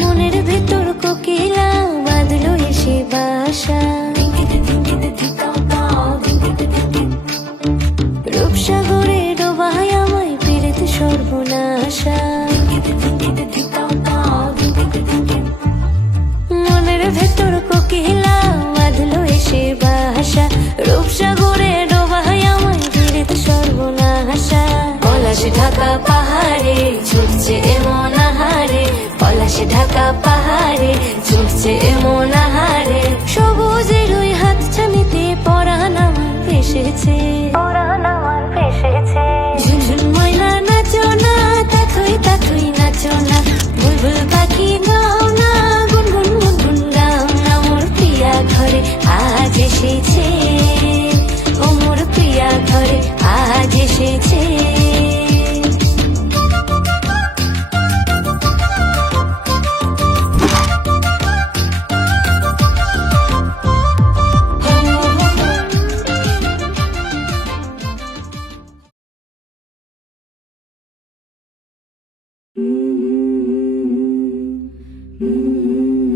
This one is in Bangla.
মনের ভেতর কোকিলা বাঁধলো এসে বাসা, রূপসাগরে ডোবায় আমায় পীড়িত সর্বনাশা। মনের ভেতর কোকিলা বাঁধলো এসে বাসা, রূপসাগরে ডোবায় আমায় পীড়িত সর্বনাশা। পলাশ ঢাকা পাহাড়ে ছুটছে এমন আহারে, পলাশ ঢাকা পাহাড়ে ছুটছে এমন আহারে। সবুজের ওই হাত ছানিতে পরাণ আমার ভেসেছে, ঝুনঝুন ময়না নাচো না, তাথই তাথই নাচো না, বুলবুল পাখি গাও না, গুনগুন গুনগুন গাও না। মোর প্রিয়া ঘরে আজ এসেছে, ও মোর প্রিয়া ঘরে আজ এসেছে। Mm-hmm.